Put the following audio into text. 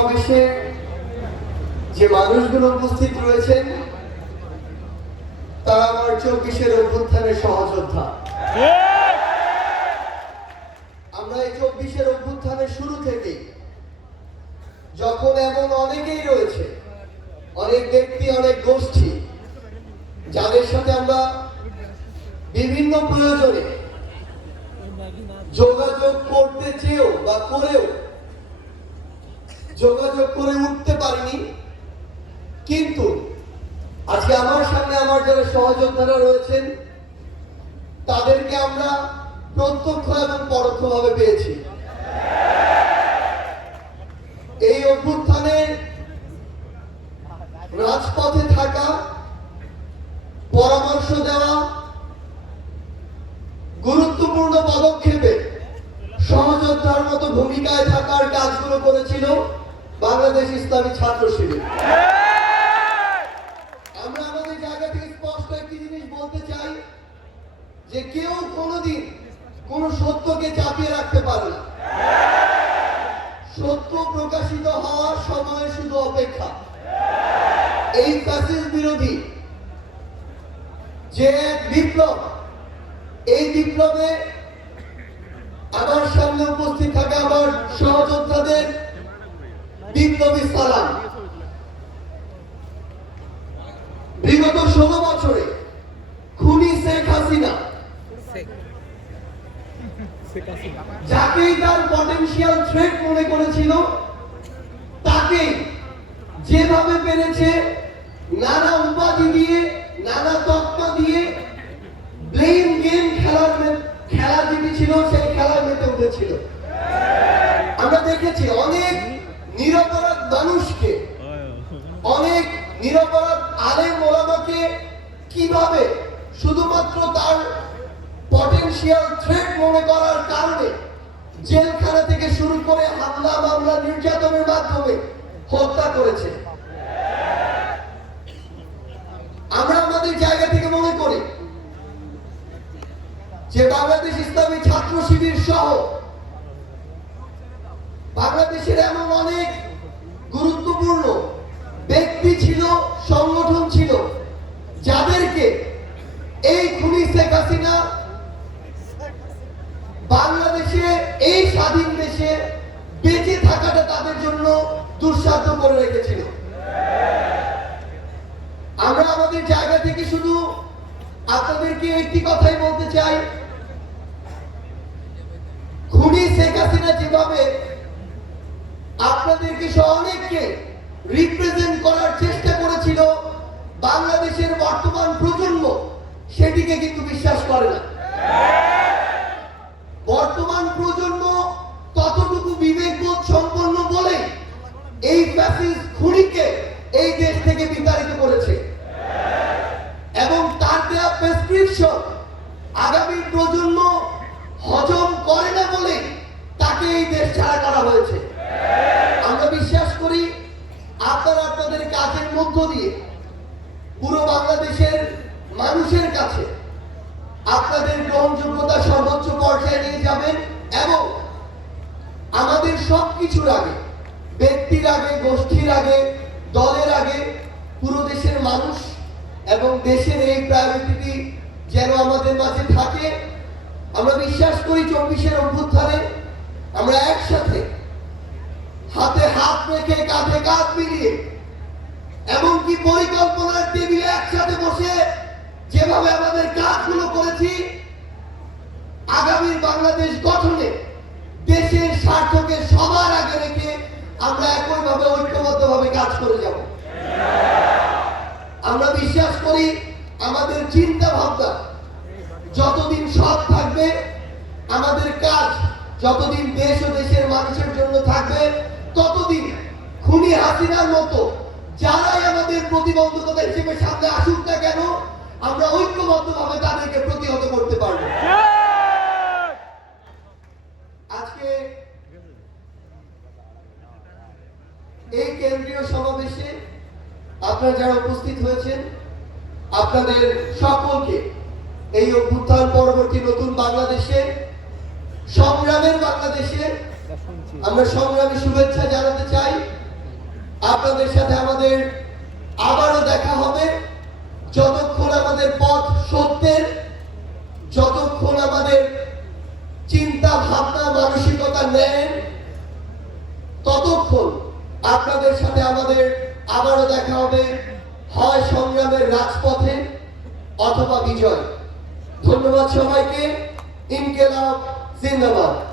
সমাবেশে যে মানুষগুলো উপস্থিত রয়েছেন, তারা আমার চব্বিশের অভ্যুত্থানের সহযোদ্ধা। আমরা এই চব্বিশের অভ্যুত্থানের শুরু থেকে যখন এমন অনেকেই রয়েছে, অনেক ব্যক্তি, অনেক গোষ্ঠী, যাদের সাথে আমরা বিভিন্ন প্রয়োজনে যোগাযোগ করতে চেয়েও বা করেও যোগাযোগ করে উঠতে পারিনি। কিন্তু আজকে আমার সামনে আমার যারা সহযোদ্ধারা রয়েছেন, তাদেরকে আমরা প্রত্যক্ষ এবং পরোক্ষভাবে পেয়েছি। এই অভ্যুত্থানের রাজপথে থাকা, পরামর্শ দেওয়া, গুরুত্বপূর্ণ পদক্ষেপে সহযোদ্ধার মতো ভূমিকায় থাকার কাজগুলো করেছিল। বাংলাদেশ ইসলামী ছাত্র শিবির। আমরা আমাদের জায়গা থেকে স্পষ্ট একটি জিনিস বলতে চাই যে কেউ কোনোদিন কোন সত্যকে চাপিয়ে রাখতে পারে না। সত্য প্রকাশিত হওয়ার সময় শুধু অপেক্ষা। এই ফ্যাসিস বিরোধী যে বিপ্লব এই বিপ্লবে আমার সামনে উপস্থিত থাকা আমার সহযোদ্ধাদের বিপ্লবী সালাম। বিগত ষোলো বছরে খুনি শেখ হাসিনা। যাকেই তার পটেনশিয়াল থ্রেট মনে করেছিল তাকে যেভাবে পেরেছে নানা উপাধি দিয়ে নানা তত্ত্ব দিয়ে ব্লেম আলেম ওলামাকে কীভাবে শুধুমাত্র তার পটেনশিয়াল থ্রেট মনে করার কারণে জেলখানা থেকে শুরু করে হামলা, মামলা, নির্যাতনের মাধ্যমে হত্যা করেছে? আমরা আমাদের জায়গা থেকে মনে করি যে বাংলাদেশ ইসলামী ছাত্র শিবির সহ বাংলাদেশের এমন অনেক গুরুত্বপূর্ণ যাদেরকে এই খুনি শেখ হাসিনা বাংলাদেশে, এই স্বাধীন দেশে বেঁচে থাকাটা তাদের জন্য দুঃসাধ্য করে রেখেছিল। আমরা আমাদের জায়গা থেকে শুধু আপনাদেরকে একটি কথাই বলতে চাই। খুনি শেখ হাসিনা যেভাবে আপনাদেরকে সহ অনেককে রিপ্রেজেন্ট করার চেষ্টা করেছিল বাংলাদেশের বর্তমান প্রজন্ম সেটিকে কিন্তু বিশ্বাস করে না। বর্তমান প্রজন্ম ততটুকু বিবেকবোধ সম্পন্ন বলে এই ফ্যাসিস্ট খুনিকে এই দেশ থেকে বিতাড়িত করেছে। এবং তার দেওয়া প্রেসক্রিপশন আগামী প্রজন্ম হজম করে না বলে তাকে এই দেশ ছাড়া করা হয়েছে। আমরা বিশ্বাস করি আপনারা আপনাদের কাজের মধ্য দিয়ে পুরো বাংলাদেশের মানুষের কাছে আপনাদের গ্রহণযোগ্যতা সর্বোচ্চ পর্যায়ে নিয়ে যাবেন এবং আমাদের সব কিছুর আগে, ব্যক্তির আগে, গোষ্ঠীর আগে, দলের আগে পুরো দেশের মানুষ এবং দেশের এই প্রায়োরিটি যেন আমাদের মাঝে থাকে। আমরা বিশ্বাস করি চব্বিশের অভ্যুত্থানে আমরা একসাথে হাতে হাত রেখে কাঁধে কাঁধ মিলিয়ে এমনকি পরিকল্পনার টেবিলে একসাথে বসে যেভাবে আমাদের কাজগুলো করেছি, আগামীর বাংলাদেশ গঠনে দেশের স্বার্থকে সবার আগে রেখে আমরা একইভাবে ঐক্যবদ্ধভাবে কাজ করে যাব। আমরা বিশ্বাস করি আমাদের চিন্তা ভাবনা যতদিন সৎ থাকবে, আমাদের কাজ যতদিন দেশ ও দেশের মানুষের জন্য থাকবে, ততদিন খুনি হাসিনার মতো যারাই আমাদের প্রতিবন্ধকতা হিসেবে সামনে আসুক না কেন, আমরা ঐক্যবদ্ধভাবে তাদেরকে প্রতিহত করতে পারব। আজকে এই কেন্দ্রীয় সমাবেশে আপনারা যারা উপস্থিত হয়েছেন, আপনাদের সকলকে এই অভ্যুত্থান পরবর্তী নতুন বাংলাদেশে, সংগ্রামের বাংলাদেশে আমরা সংগ্রামী শুভেচ্ছা জানাতে চাই। আপনাদের সাথে আমাদের আবারও দেখা হবে। যতক্ষণ আমাদের পথ সত্যের, যতক্ষণ আমাদের চিন্তা, ভাবনা, মানসিকতা নেন, ততক্ষণ আপনাদের সাথে আমাদের আবারও দেখা হবে। হয় সংগ্রামের রাজপথে অথবা বিজয়। ধন্যবাদ সবাইকে। ইনকেলাব, জিন্দাবাদ।